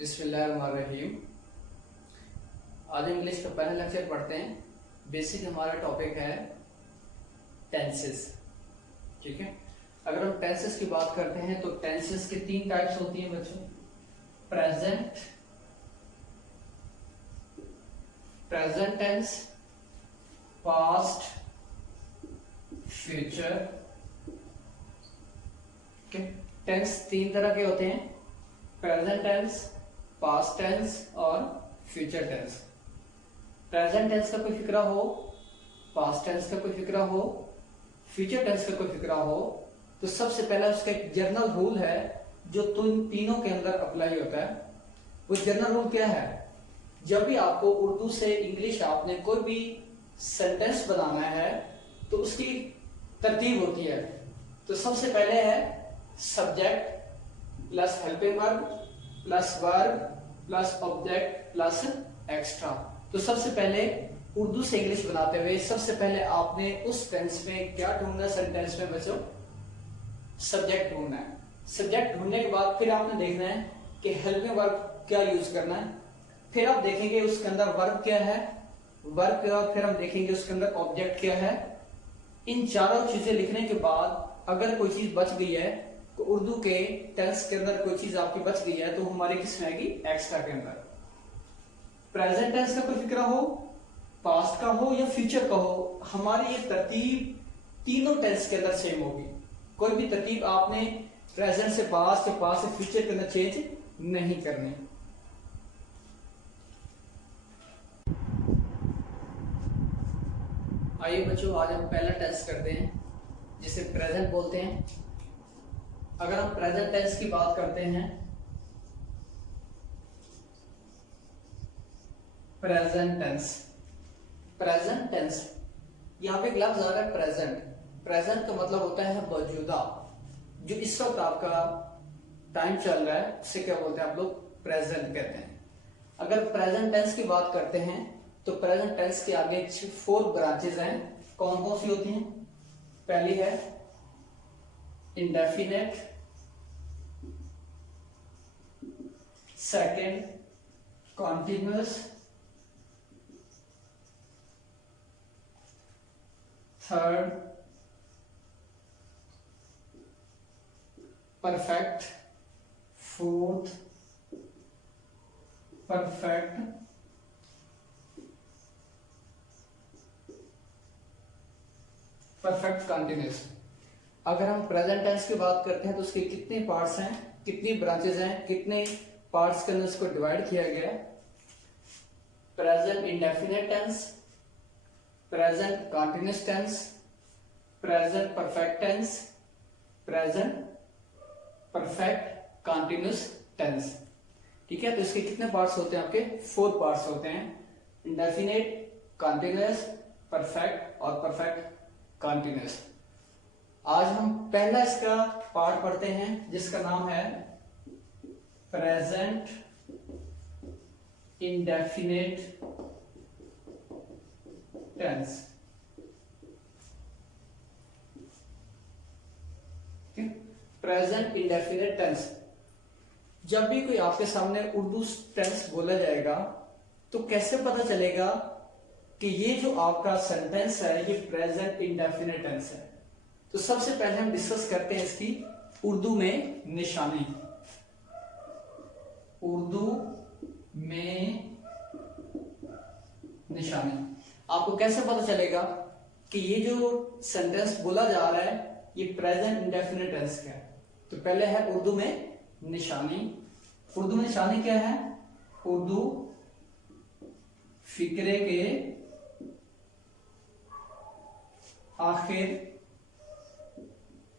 बिस्मिल्लाहिर्रहमानिर्रहीम। आज इंग्लिश का पहला लेक्चर पढ़ते हैं। बेसिक हमारा टॉपिक है टेंसेस। ठीक है, अगर हम टेंसेस की बात करते हैं तो टेंसेस के तीन टाइप्स होती हैं बच्चों। Present present tense, past, future. Tense तीन तरह के होते हैं, प्रेजेंट टेंस, पास्ट टेंस और फ्यूचर टेंस। प्रेजेंट टेंस का कोई फिक्रा हो, पास्ट टेंस का कोई फिक्रा हो, फ्यूचर टेंस का कोई फिक्रा हो, तो सबसे पहला उसका एक जनरल रूल है जो तीनों के अंदर अप्लाई होता है। वो जनरल रूल क्या है? जब भी आपको उर्दू से इंग्लिश आपने कोई भी सेंटेंस बनाना है तो उसकी तरतीब होती है। तो सबसे पहले है subject plus helping verb plus verb plus object plus extra. तो सबसे पहले उर्दू से इंग्लिश बनाते हुए सबसे पहले आपने उस टेंस में क्या ढूंढना है? सेंटेंस में बच्चों सब्जेक्ट ढूंढना है। सब्जेक्ट ढूंढने के बाद फिर आपने देखना है कि हेल्पिंग वर्ब क्या यूज करना है। फिर आप देखेंगे उसके अंदर वर्ब क्या है, वर्ब के बाद फिर हम देखेंगे उसके अंदर ऑब्जेक्ट क्या है। इन चारों चीजें लिखने के बाद अगर कोई चीज बच गई है तो उर्दू के टेंस के अंदर कोई चीज आपकी बच गई है तो हमारी किस में आएगी? एक्स्ट्रा के अंदर। प्रेजेंट टेंस का कोई फिक्रा हो, पास्ट का हो या फ्यूचर का हो, हमारी ये तरतीब तीनों टेंस के अंदर सेम होगी। कोई भी तरतीब आपने प्रेजेंट से पास्ट या पास्ट से फ्यूचर के अंदर चेंज नहीं करनी। आइए बच्चों, आज हम पहला टेंस करते हैं जिसे प्रेजेंट बोलते हैं। अगर हम प्रेजेंट टेंस की बात करते हैं, प्रेजेंट टेंस प्रेजेंट टेंस यहां पे एक लफ्ज आ रहा है प्रेजेंट। प्रेजेंट का मतलब होता है मौजूदा। जो इस वक्त आपका टाइम चल रहा है उसे क्या बोलते हैं आप लोग? प्रेजेंट कहते हैं। अगर प्रेजेंट टेंस की बात करते हैं तो प्रेजेंट टेंस के आगे 4 ब्रांचेस हैं। कौन कौन सी होती हैं? पहली है indefinite, second continuous, third perfect, fourth perfect, perfect continuous. अगर हम प्रेजेंट टेंस की बात करते हैं तो उसके कितने पार्ट्स हैं, कितनी ब्रांचेस हैं, कितने पार्ट्स के अंदर इसको डिवाइड किया गया है? Present indefinite tense, present continuous tense, present perfect tense, present perfect continuous tense. ठीक है, तो इसके कितने पार्ट्स होते हैं? आपके 4 पार्ट्स होते हैं, इंडेफिनेट, कंटिन्यूअस, परफेक्ट और परफेक्ट कंटिन्यूअस। आज हम पहला इसका पार्ट पढ़ते हैं जिसका नाम है present indefinite tense. Present indefinite tense. जब भी कोई आपके सामने उर्दू टेंस बोला जाएगा तो कैसे पता चलेगा कि ये जो आपका सेंटेंस है ये प्रेजेंट इंडेफिनेट टेंस है? तो सबसे पहले हम डिस्कस करते हैं इसकी उर्दू में निशानी। उर्दू में निशानी आपको कैसे पता चलेगा कि ये जो सेंटेंस बोला जा रहा है ये प्रेजेंट इंडेफिनेट टेंस का है? तो पहले है उर्दू में निशानी। उर्दू में निशानी क्या है? उर्दू फिक्रे के आखिर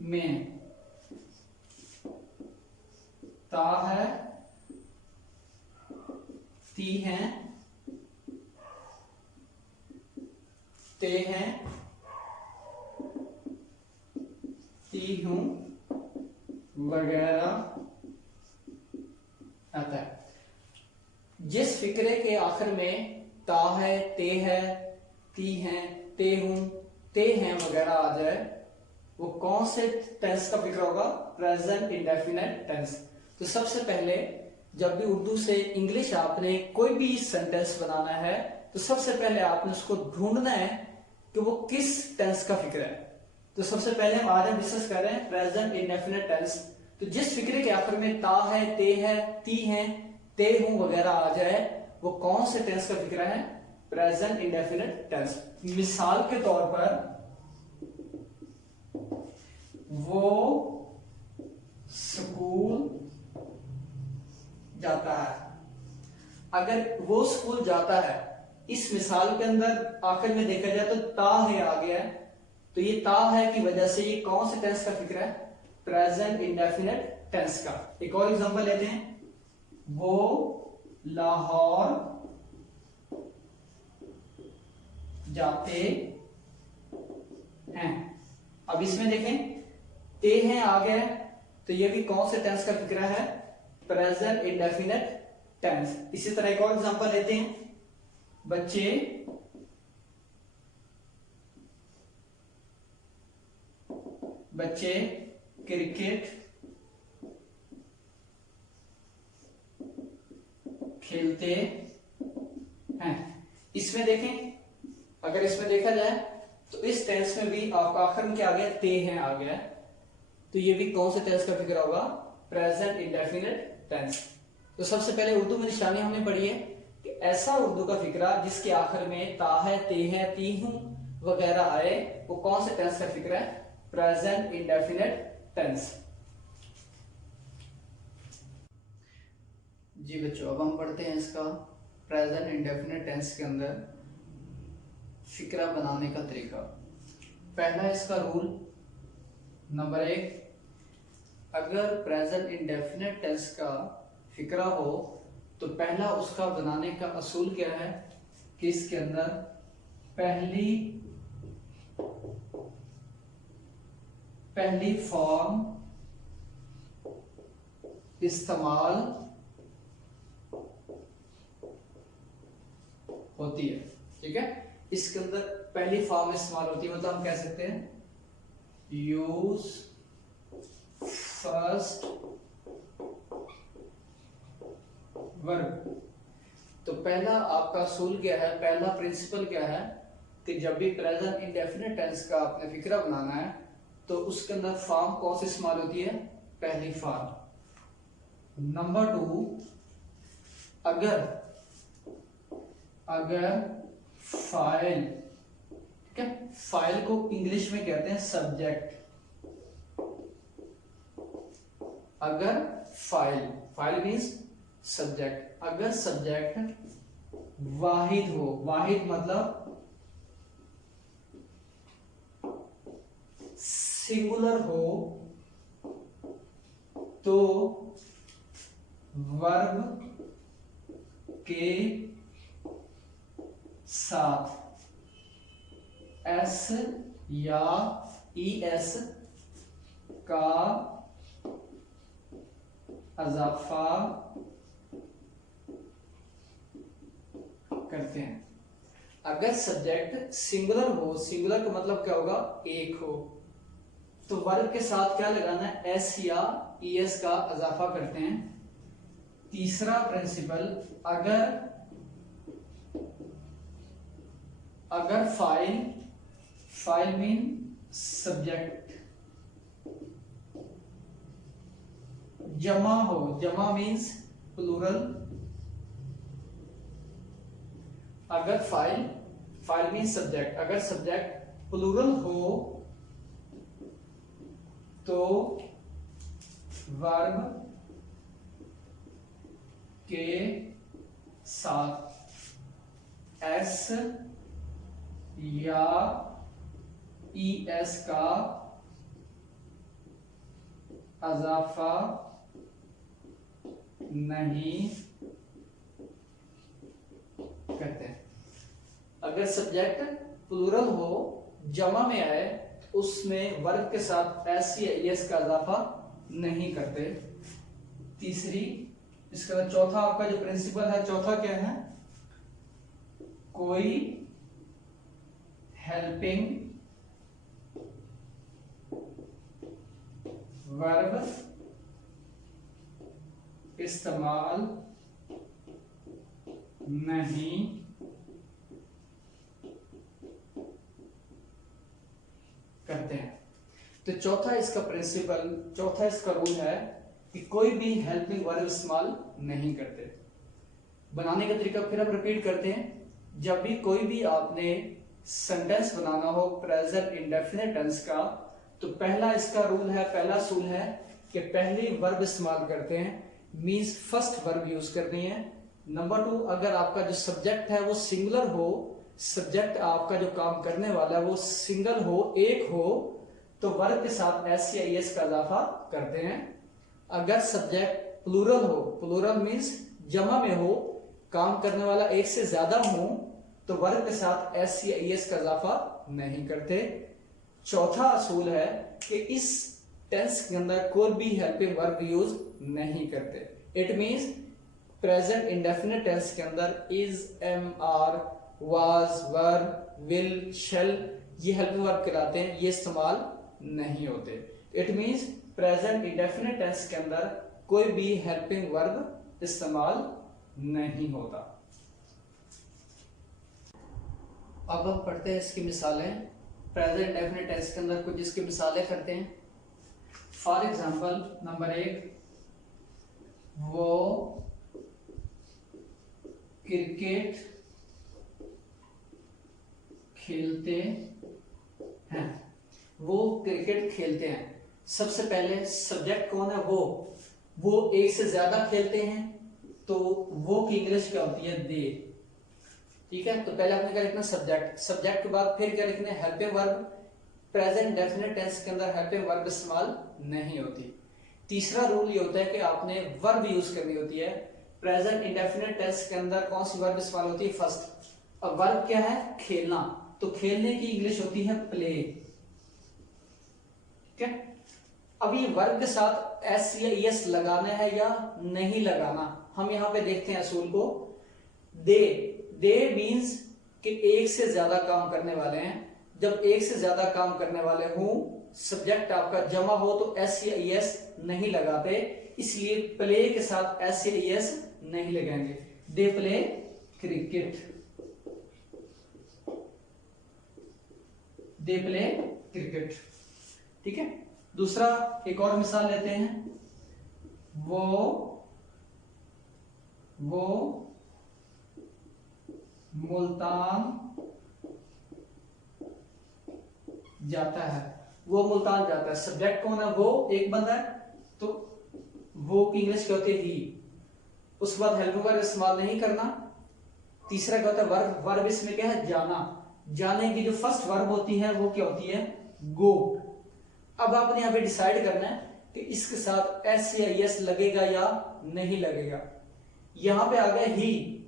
में ता है, ती हैं, ते हैं, ती हूं वगैरह आता है। जिस फिक्रे के आखिर में ता है, ते है, ती हैं, ते हूं, ते हैं वगैरह आ जाए वो कौन से टेंस का फिक्र होगा? Present indefinite tense. तो सबसे पहले जब भी उर्दू से इंग्लिश आपने कोई भी सेंटेंस बनाना है तो सबसे पहले आपने उसको ढूंढना है कि वो किस टेंस का फिक्र है। तो सबसे पहले हम आज डिस्कस कर रहे हैं प्रेजेंट इंडेफिनिट टेंस। तो जिस फिक्रे के आखिर में ता है, ते है, ती है, ते हूं वगैरह आ जाए, वो कौन से टेंस का फिक्र है? Present indefinite tense. मिसाल के तौर पर वो स्कूल जाता है। अगर वो स्कूल जाता है, इस मिसाल के अंदर आखिर में देखा जाए तो ता है आ गया है, तो ये ता है की वजह से ये कौन से टेंस का फिक्र है? प्रेजेंट इंडेफिनिट टेंस का। एक और एग्जांपल लेते हैं, वो लाहौर जाते हैं। अब इसमें देखें ते हैं आ गया, तो ये भी कौन से टेंस का फिक्र है? Present indefinite tense. इसी तरह एक और एग्जांपल लेते हैं, बच्चे क्रिकेट खेलते हैं। इसमें देखें, अगर इसमें देखा जाए तो इस टेंस में भी आपका आखिर में क्या आ गया? ते हैं आ गया, तो ये भी कौन से टेंस का फिक्र होगा? Present indefinite tense. तो सबसे पहले उर्दू में निशानी हमने पढ़ी है कि ऐसा उर्दू का फिक्रा जिसके आखिर में ता है, ते है, ती हूं वगैरह आए, वो कौन से टेंस का फिक्र है? Present indefinite tense. जी बच्चों, अब हम पढ़ते हैं इसका प्रेजेंट इंडेफिनिट टेंस के अंदर फिक्रा बनाने का तरीका। पहला इसका रूल नंबर 1, अगर प्रेजेंट इंडेफिनिट टेंस का फिक्रा हो तो पहला उसका बनाने का असूल क्या है कि इसके अंदर पहली फॉर्म इस्तेमाल होती है। ठीक है, इसके अंदर पहली फॉर्म इस्तेमाल होती है, मतलब हम कह सकते हैं यूज फर्स्ट वर्ब। तो पहला आपका असूल क्या है, पहला प्रिंसिपल क्या है कि जब भी प्रेजेंट इंडेफिनिट टेंस का आपने फिक्रा बनाना है तो उसके अंदर फॉर्म कौन सी इस्तेमाल होती है? पहली फॉर्म। नंबर 2, अगर फाइल, ठीक है, फाइल को इंग्लिश में कहते हैं सब्जेक्ट। अगर फाइल मीन्स सब्जेक्ट, अगर सब्जेक्ट वाहिद हो, वाहिद मतलब सिंगुलर हो, तो वर्ब के साथ एस या ईएस का इजाफा करते हैं। अगर सब्जेक्ट सिंगुलर हो, सिंगुलर का मतलब क्या होगा? एक हो, तो वर्ब के साथ क्या लगाना है? एस या ईएस का इजाफा करते हैं। तीसरा प्रिंसिपल, अगर फाइल मीन सब्जेक्ट जमा हो, जमा मीन्स प्लूरल। अगर फाइल मीन्स सब्जेक्ट, अगर सब्जेक्ट प्लूरल हो तो वर्ब के साथ एस या ईएस का इजाफा नहीं करते। अगर सब्जेक्ट प्लूरल हो, जमा में आए, उसमें वर्ब के साथ एस या ईएस का इजाफा नहीं करते। तीसरी, इसके बाद चौथा आपका जो प्रिंसिपल है, चौथा क्या है? कोई हेल्पिंग वर्ब इस्तेमाल नहीं करते हैं। तो चौथा इसका रूल है कि कोई भी हेल्पिंग वर्ब इस्तेमाल नहीं करते। बनाने का तरीका फिर हम रिपीट करते हैं। जब भी कोई भी आपने सेंटेंस बनाना हो प्रेजेंट इंडेफिनिट टेंस का, तो पहला असूल है कि पहली वर्ब इस्तेमाल करते हैं, मींस फर्स्ट वर्ब यूज करनी है। नंबर 2, अगर आपका जो सब्जेक्ट है वो सिंगुलर हो, सब्जेक्ट आपका जो काम करने वाला है वो सिंगल हो, एक हो, तो वर्ब के साथ एस या एस का इजाफा करते हैं। अगर सब्जेक्ट प्लूरल हो, प्लूरल मींस जमा में हो, काम करने वाला एक से ज्यादा हो, तो वर्ब के साथ एस या एस का इजाफा नहीं करते। चौथा असूल है कि इस टेंस के अंदर कोई भी हेल्पिंग वर्ब यूज नहीं करते। It means present indefinite tense के अंदर is, am, are, was, were, will, shall ये हेल्पिंग वर्ब कहलाते हैं, ये इस्तेमाल नहीं होते। It means present indefinite tense के अंदर कोई भी हेल्पिंग वर्ब इस्तेमाल नहीं होता। अब हम पढ़ते हैं इसकी मिसालें। प्रेजेंट इंडेफिनिट टेंस के अंदर कुछ इसकी मिसालें करते हैं। फॉर एग्जाम्पल नंबर 1, वो क्रिकेट खेलते हैं। वो क्रिकेट खेलते हैं। सबसे पहले सब्जेक्ट कौन है? वो एक से ज्यादा खेलते हैं, तो वो की इंग्लिश क्या होती है? दे। ठीक है, तो पहले आपने क्या लिखना? सब्जेक्ट के बाद फिर क्या लिखना है? Helping verb. Present definite tense के अंदर हेल्पिंग वर्ब इस्तेमाल नहीं होती। तीसरा रूल ये होता है कि आपने वर्ब यूज करनी होती है। प्रेजेंट इंडेफिनिट टेंस के अंदर कौन सी वर्ब इस्तेमाल होती है? फर्स्ट। अब वर्ब क्या है? खेलना, तो खेलने की इंग्लिश होती है प्ले। ठीक है, अब ये वर्ब के साथ एस या एस लगाना है या नहीं लगाना, हम यहां पे देखते हैं असूल को। दे मीन्स कि एक से ज्यादा काम करने वाले हैं। जब एक से ज्यादा काम करने वाले हों, सब्जेक्ट आपका जमा हो, तो एस या एस नहीं लगाते, इसलिए प्ले के साथ एस या एस नहीं लगाएंगे। They play cricket, they play cricket. ठीक है, दूसरा एक और मिसाल लेते हैं। वो मुल्तान जाता है। वो मुल्तान जाता है। सब्जेक्ट कौन है? वो एक बंदा है, तो वो की इंग्लिश क्या होती है? ही। उसके बाद हेल्पिंग वर्ब इस्तेमाल नहीं करना। तीसरा क्या होता है? वर्ब इसमें क्या है? जाना। जाने की जो फर्स्ट वर्ब होती है वो क्या होती है? गो। अब आपने यहां पे डिसाइड करना है कि इसके साथ एस या एस लगेगा या नहीं लगेगा। यहां पे आ गया ही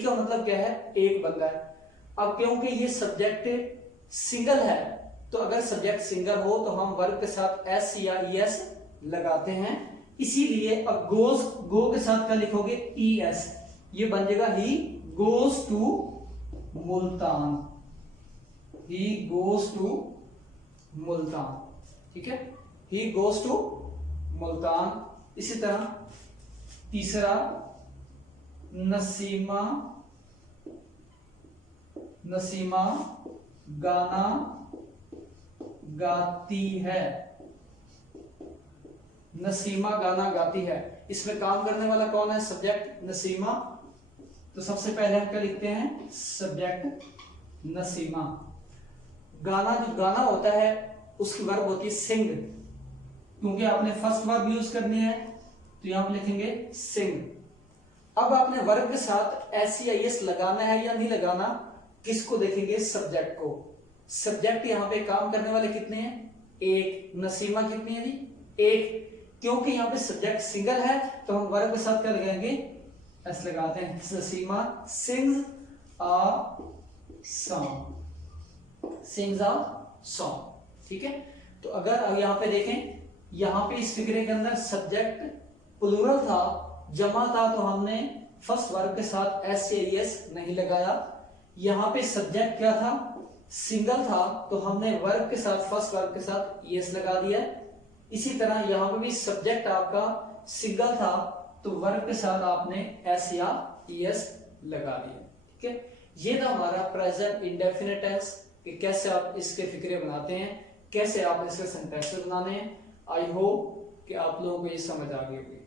का मतलब क्या है? एक बंदा है। अब क्योंकि ये सब्जेक्ट सिंगल है, तो अगर सब्जेक्ट सिंगल हो तो हम वर्ब के साथ एस या एस लगाते हैं, इसीलिए अब गो के साथ क्या लिखोगे? ई एस, ये बन जाएगा he goes to Multan. He goes to Multan. ठीक है, ही गोज टू मुल्तान। इसी तरह तीसरा, नसीमा गाना गाती है। नसीमा गाना गाती है, इसमें काम करने वाला कौन है? सब्जेक्ट नसीमा। तो सबसे पहले हम क्या लिखते हैं? सब्जेक्ट नसीमा। गाना, जो गाना होता है उसकी वर्ब होती है सिंग। क्योंकि आपने फर्स्ट वर्ब यूज करनी है, तो यहां पर लिखेंगे सिंग। अब आपने वर्ब के साथ एस या एस लगाना है या नहीं लगाना, किसको देखेंगे? सब्जेक्ट को। सब्जेक्ट यहां पे काम करने वाले कितने हैं? एक। नसीमा कितनी है जी? एक। क्योंकि यहां पे सब्जेक्ट सिंगल है, तो हम वर्ब के साथ क्या लगाएंगे? एस लगाते हैं। Nasima sings a song, sings a song. ठीक है, तो अगर यहां पे देखें, यहां पे इस फिगरे के अंदर सब्जेक्ट प्लूरल था, जमा था, तो हमने फर्स्ट वर्ब के साथ एस या एस नहीं लगाया। यहां पे सब्जेक्ट क्या था? सिंगल था, तो हमने वर्ब के साथ, फर्स्ट वर्ब के साथ एस लगा दिया। इसी तरह यहां पे भी सब्जेक्ट आपका सिंगल था, तो वर्ब के साथ आपने एस या ईएस लगा दिया। ठीक है, ये था हमारा प्रेजेंट इंडेफिनिट टेंस कि कैसे आप इसके फिक्रे बनाते हैं, कैसे आप इसके सेंटेंसेस बनाने हैं। आई होप कि आप लोगों को ये समझ आ गई होगी।